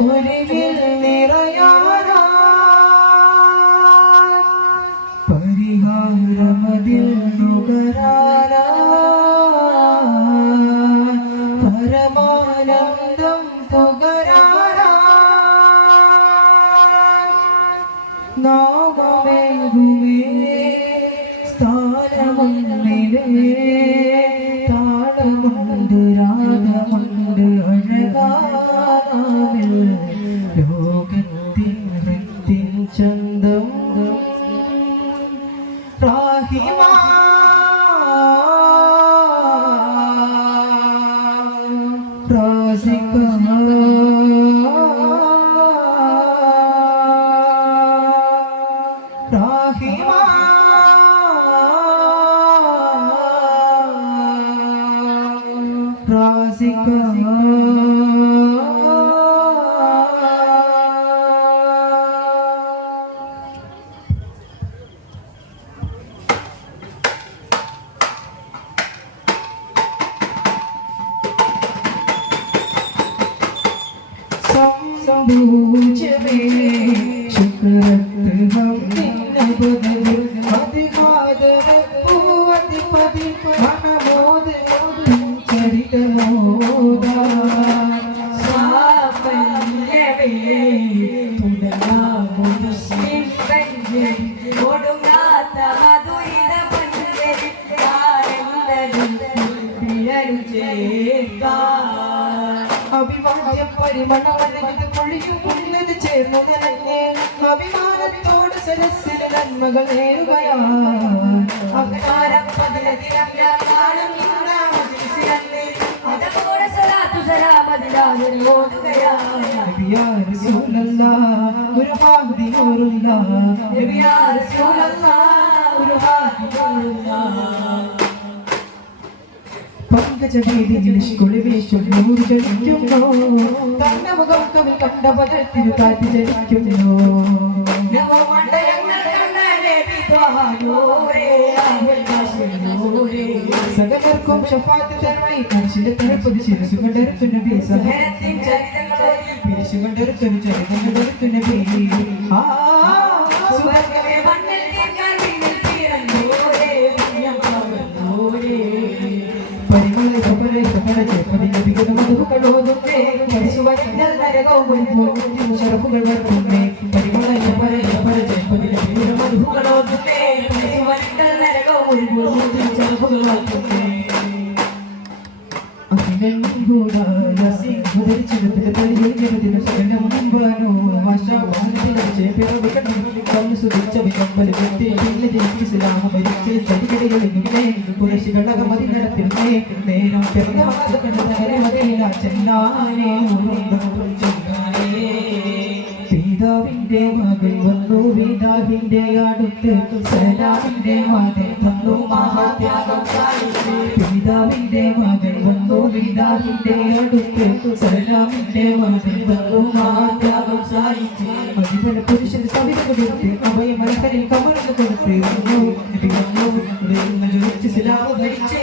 പൊരിവിൽ നിറയാന പരിഹാരമതിൽ നുകരാന പൂജമേ പരിമണവനത് കൊഴിഞ്ഞു ഉള്ളത് ചേർന്നു നനഞ്ഞ്. അഭിമാനത്തോട് സരസ്സിന് നന്മകൾ നേരുകയാണ് അഭിമാനം പതിലതിരം ഞാനും ഇന്നാമതിസിലല്ലേ അതോടെ പങ്കജവേദി നിഷ്കുളിവേശം നൂറ് ചലിക്കുന്നു തന്റെ മുഖം കവി കണ്ട പദത്തിനു കാറ്റി ചലിക്കുന്നു സകലർക്കും ഷഫാത്ത് തരണേ. മനുഷ്യന്റെ തലപ്പത് ശിരസു കണ്ടെടുത്തു നബി സഹനത്തിൻ ചരിതങ്ങളൊരു പിരിശു കണ്ടെടുത്തു ചരിതമെടുത്തു നബി ആ സുവർഗമേ മണ്ണിൽ ചെപ്പതി നബിയുടെ മധുക്കളോതുന്നേ പരിശുവങ്ങൾ നരകവും പോലും ശരഫുകൾ വർത്തുന്നേ പരിമള കപല മരിച്ച് ചെപ്പതി നബിയുടെ മധുക്കളോതുന്നേ പരിശുവരിക്കൽ നരകവും ഒരു ഭൂമിയിൽ ചെറുപ്പുകൾ വളർത്തുന്നേ പിതാവിന്റെ മകൻ വന്നു. പിതാവിന്റെ അടുത്ത് സലാമിന്റെ മകൻ വന്നു. മഹാത്യാഗം പിതാവിന്റെ മകൻ വന്നു. പിതാവിന്റെ അടുത്ത് സലാമിന്റെ മകൻ വന്നു. മഹാത്യാഗം അതിപല പുരുഷൻ സവിത കൊടുത്ത് അവയെ മനസ്സരിൽ കമർന്ന് കൊടുത്ത് വന്നു. വന്നു. ജ്വലിച്ച് സിലാമ ഭരിച്ചേ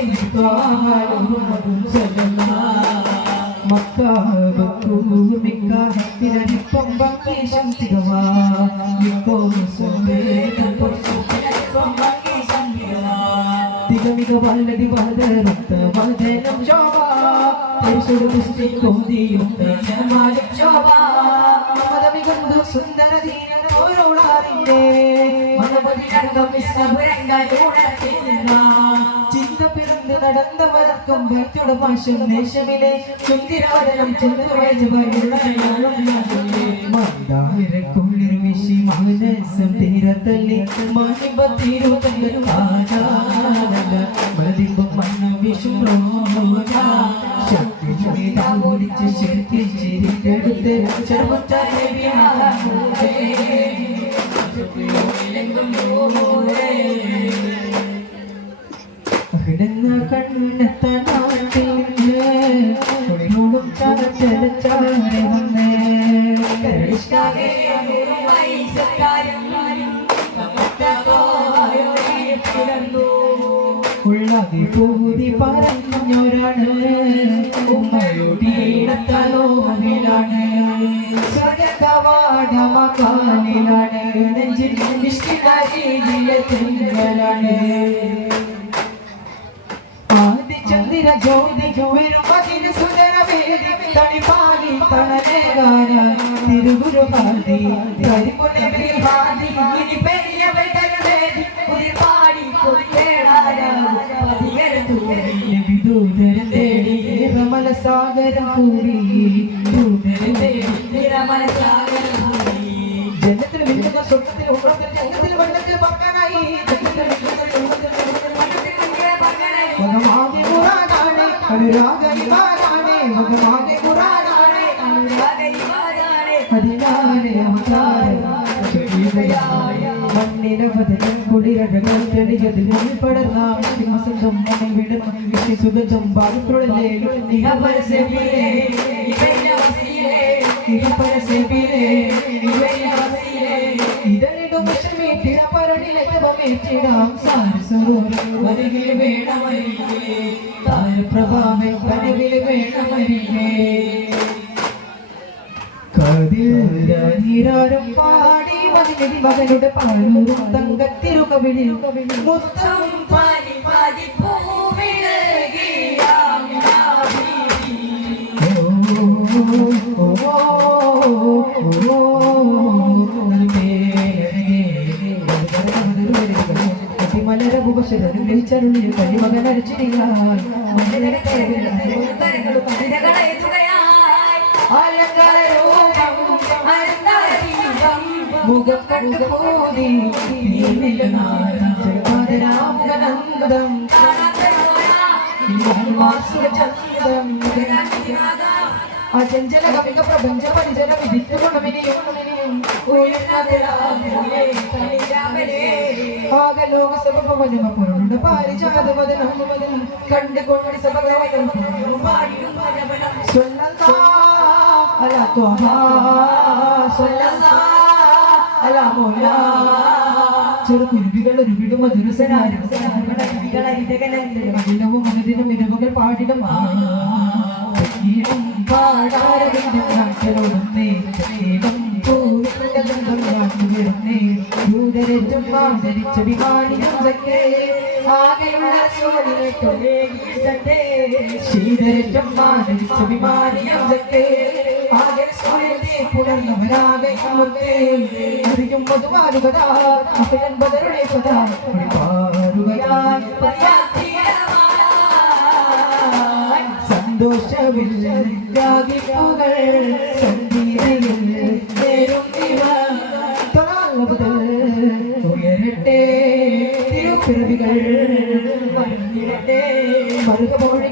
മക്കാഹത്തിനരിപ്പം ഭംഗീശം സുബേദം തികമിക വല്ലതി വളരത്ത വദനം ശോഭ പരിശുദ്ധ ദൃഷ്ടി കോതിയുണ്ട് ജനമാലും ശോഭ മതമികന്തു സുന്ദര ദീനൻ ഓരോളാറിന്റെ മതപതിരംഗം വിശ്വപുരങ്ങളുണർത്തില്ല ചിന്ത പിറന്ന് നടന്നവർക്കും ഭക്തിയുടെ ഭാഷം ദേശമിലെ ചുന്തിരവദനം മന്ദാരക്കുള്ളിർ വിശി മനസ്സം തീരത്തല്ലി മണിമ്പ തീരുതല്ല മലതിമ്പം മണ്ണ റോജ. ശക്തി ശക്തി ചിരിക്കെടുത്ത് ചെറുപ്പത്ത ഉള്ളതി പൂതി പറഞ്ഞൊരാണ്. ഉമ്മയുടെ സ്വർഗവാടമക്കാലിലാണ് നെഞ്ചിൽ നിഷ്ഠികാരിയിലെത്തുന്നലാണ് ആദിചന്ദ്ര ജ്യോതി വരുമതിന് സുന്ദരവേദി തണിപ്പാലി തണലേകാന തിരുഗുരു ഹാദി കരിമുനബി ഹാദി ഇനി പെരിയ വെട്ടരുവേദി ഉതിർപ്പാടി കൊതിയേടാരാ ദൂതരം തേടി രമല സാഗരം കൂടി. ദൂതരം തേടി ജനത്തിൽ വിൽക്കുന്ന സ്വർഗത്തിൽ ഉമ്മത്തിൽ ജനത്തിൽ വെള്ളത്തിൽ പറക്കാനായി ജനത്തിൽ വിൽക്കുന്ന മകമാകെ മുറാനാണ് അനുരാഗരിമാനാണ് മണ്ണിനവതനം കുളിരഴകൾ തെളിയതിൽ മുൻപടർന്ന സിംഹസന്ധം മണിവിടും സുഗന്ധം പാടുത്തുഴലേലും ഇതളിടും വിഷമേറ്റിട പരണിലെത്തവമേറ്റിടാം സാരസരോവരം വരകിൽ വേണമരികേ. താരപ്രഭാവൻ കനവിൽ വേണമരികേ. കതിരാരും പാടി മതിലി മകനുടെ പാലൂരും മുത്തം മുഖം കണ്ടു പോതി. രാമനന്ദം. അചഞ്ചല കവിക പ്രപഞ്ച പരിചര വിധിച്ച ഗുണമിനിയും. ആകലോക സഭവനമ പൊരുളുടെ പാരിജാതവദനം കണ്ടുകൊണ്ട് സഭഗവനം സ്വല്ലല്ലാ. അലാ ത്വഹ. സ്വല്ലല്ലാ. അലാ മൗലാ ചെറുകുരുവികൾ ഒരു വിടും മധുരസനാരും മതിലവും മനുദിനും ഇരവുകൾ പാടിടും. പാടാരവിന്റെ നാട്ടിലോടുന്നേ ദൂതരറ്റും മാന്തരിച്ച വിമാനിയും ആകെയുള്ള ശീതരറ്റും മാന്തരിച്ച വിമാനിയും ആകെ പുലർന്നവരാകെ അറിയും മധുമാരുകതാ അപ്പയൻപതരുടെ സദാ പാറുകയാൽ സന്തോഷവില്ലാകിപ്പുകൾ സന്ധ്യയിൽ നേരും ഇവ മുതൽ ഉയരട്ടെ തിരുപ്പിറവികൾ മറിഞ്ഞിടട്ടെ മറുക മൊഴി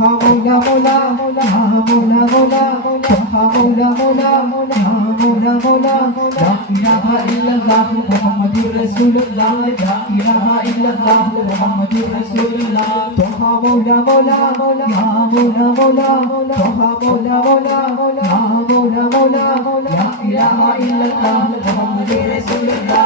مولا مولا يا مولا مولا يا مولا مولا يا مولا مولا لا إله إلا الله محمد رسول الله لا إله إلا الله محمد رسول الله طه مولا مولا يا مولا مولا طه مولا مولا يا مولا مولا لا إله إلا الله محمد رسول الله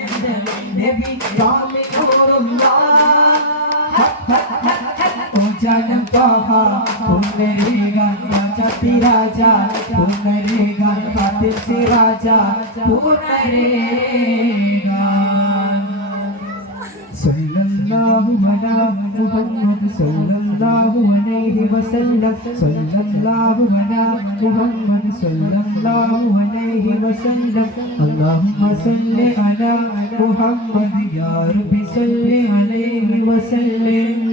നബി ഓജാനം താഹ പുനരേഗാൻ രാജാതി രാജ പുനരേഗാൻ സി രാജ പുനരേഗാൻ സല്ലല്ലാഹു അലാ മുഹമ്മദ് സല്ലല്ലാഹു അലൈഹി വസല്ലം സല്ലല്ലാഹു അലാ മുഹമ്മദ് സല്ലല്ലാഹു അലൈഹി വസല്ലം അല്ലാഹുമ്മ സല്ലി അലാ ya Rabbi salli alayhi അലൈഹി വസല്ലം